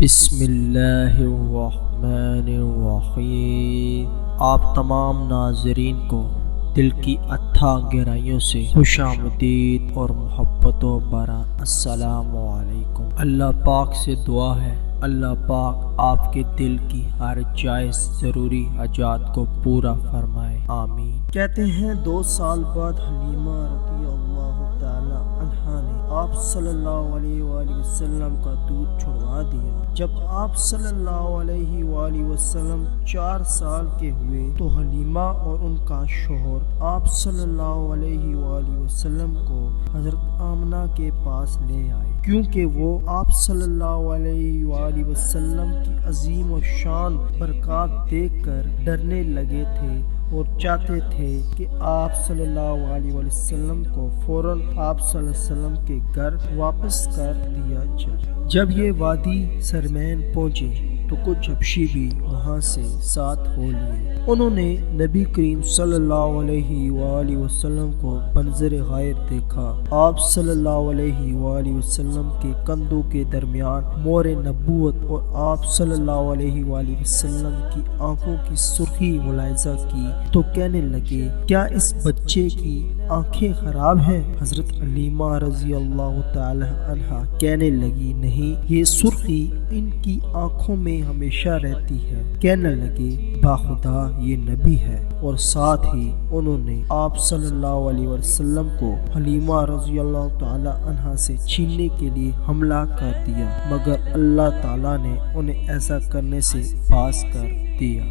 بسم اللہ الرحمن الرحیم۔ آپ تمام ناظرین کو دل کی اتھا گہرائیوں سے خوش آمدید اور محبت و برا السلام علیکم۔ اللہ پاک سے دعا ہے اللہ پاک آپ کے دل کی ہر جائز ضروری حاجات کو پورا فرمائے، آمین۔ کہتے ہیں 2 سال بعد حلیمہ رضی اللہ تعالی عنہا نے آپ صلی اللہ علیہ وآلہ وسلم کا دودھ چھڑوا دیا۔ جب آپ صلی اللہ علیہ وآلہ وسلم 4 سال کے ہوئے تو حلیمہ اور ان کا شوہر آپ صلی اللہ علیہ وآلہ وسلم کو حضرت آمنہ کے پاس لے آئے، کیونکہ وہ آپ صلی اللہ علیہ وآلہ وسلم کی عظیم و شان برکات دیکھ کر ڈرنے لگے تھے اور چاہتے تھے کہ آپ صلی اللہ علیہ وسلم کو فوراً آپ صلی اللہ علیہ وسلم کے گھر واپس کر دیا جائے۔ جب یہ وادی سرمین پہنچے تو کچھ حبشی بھی وہاں سے ساتھ ہو لیے۔ انہوں نے نبی کریم صلی اللہ علیہ وآلہ وسلم کو منظر غائب دیکھا۔ آپ صلی اللہ علیہ وآلہ وسلم کے کندھوں کے درمیان مور نبوت اور آپ صلی اللہ علیہ وآلہ وسلم کی آنکھوں کی سرخی ملاحظہ کی تو کہنے لگے، کیا اس بچے کی آنکھیں خراب ہیں؟ حضرت حلیمہ رضی اللہ تعالی عنہا کہنے لگی، نہیں، یہ سرخی ان کی آنکھوں میں ہمیشہ رہتی ہے۔ کہنے لگے، باخدا یہ نبی ہے، اور ساتھ ہی انہوں نے آپ صلی اللہ علیہ وسلم کو حلیمہ رضی اللہ تعالی عنہا سے چھیننے کے لیے حملہ کر دیا، مگر اللہ تعالی نے انہیں ایسا کرنے سے باز کر دیا۔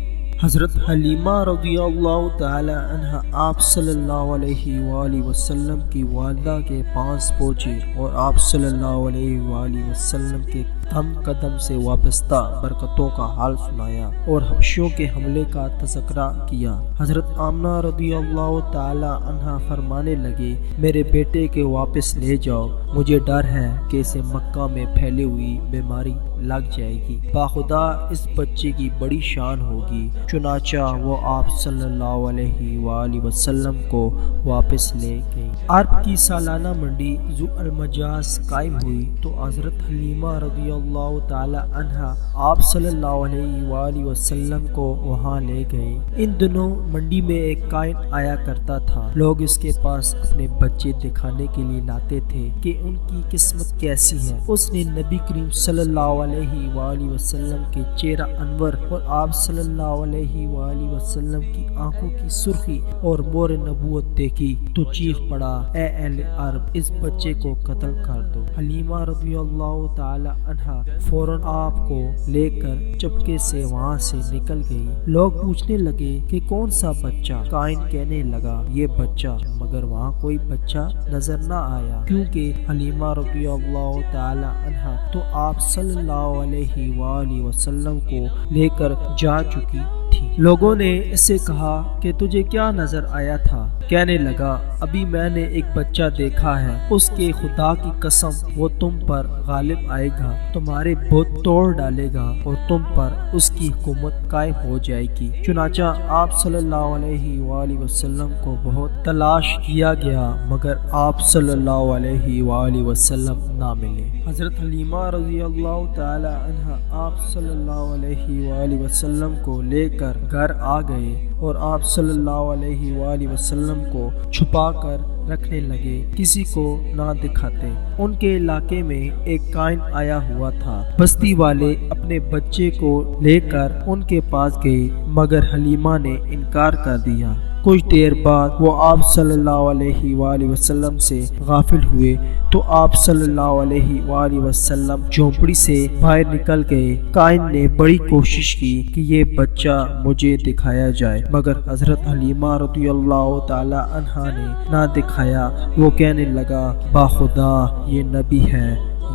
حضرت حلیمہ رضی اللہ تعالی عنہا آپ صلی اللہ علیہ وآلہ وسلم کی والدہ کے پاس پہنچے اور آپ صلی اللہ علیہ وآلہ وسلم کے دم قدم سے وابستہ برکتوں کا حال سنایا اور حبشیوں کے حملے کا تذکرہ کیا۔ حضرت آمنہ رضی اللہ تعالی عنہا فرمانے لگے، میرے بیٹے کے واپس لے جاؤ، مجھے ڈر ہے کہ اسے مکہ میں پھیلی ہوئی بیماری لگ جائے گی، باخدا اس بچے کی بڑی شان ہوگی۔ چنانچہ وہ آپ صلی اللہ علیہ وآلہ وسلم کو واپس لے گئی۔ عرب کی سالانہ منڈی ذو المجاز قائم ہوئی تو حضرت حلیمہ رضی اللہ تعالی عنہا آپ صلی اللہ علیہ وآلہ وسلم کو وہاں لے گئے۔ ان دنوں منڈی میں ایک کائن آیا کرتا تھا، لوگ اس کے پاس اپنے بچے دکھانے کے لیے لاتے تھے کہ ان کی قسمت کیسی ہے۔ اس نے نبی کریم صلی اللہ علیہ وآلہ وسلم کے چہرہ انور اور آپ صلی اللہ علیہ وآلہ وسلم کی آنکھوں کی سرخی اور مور نبوت دیکھی تو چیخ پڑا، اے اہل عرب، اس بچے کو قتل کر دو۔ حلیمہ رضی اللہ تعالی عنہا فوراً آپ کو لے کر چپکے سے وہاں سے نکل گئی۔ لوگ پوچھنے لگے کہ کون سا بچہ؟ کائن کہنے لگا، یہ بچہ، مگر وہاں کوئی بچہ نظر نہ آیا، کیونکہ حلیمہ رضی اللہ تعالی عنہا تو آپ صلی اللہ علیہ وآلہ وسلم کو لے کر جا چکی تھی۔ لوگوں نے اس سے کہا کہ تجھے کیا نظر آیا تھا؟ کہنے لگا، ابھی میں نے ایک بچہ دیکھا ہے، اس کے خدا کی قسم وہ تم پر غالب آئے گا، تمہارے بت توڑ ڈالے گا اور تم پر اس کی حکومت قائم ہو جائے گی۔ چنانچہ آپ صلی اللہ علیہ وآلہ وسلم کو بہت تلاش کیا گیا، مگر آپ صلی اللہ علیہ وآلہ وسلم نہ ملے۔ حضرت حلیمہ رضی اللہ تعالی عنہا آپ صلی اللہ علیہ وآلہ وسلم کو لے کر گھر آ گئے اور آپ صلی اللہ علیہ وآلہ وسلم کو چھپا کر رکھنے لگے، کسی کو نہ دکھاتے۔ ان کے علاقے میں ایک کائن آیا ہوا تھا، بستی والے اپنے بچے کو لے کر ان کے پاس گئے، مگر حلیمہ نے انکار کر دیا۔ کچھ دیر بعد وہ آپ صلی اللہ علیہ وآلہ وسلم سے غافل ہوئے تو آپ صلی اللہ علیہ وآلہ وسلم جھونپڑی سے باہر نکل گئے۔ کائن نے بڑی کوشش کی کہ یہ بچہ مجھے دکھایا جائے، مگر حضرت حلیمہ رضی اللہ تعالی عنہا نے نہ دکھایا۔ وہ کہنے لگا، باخدا یہ نبی ہے،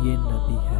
یہ نبی ہے۔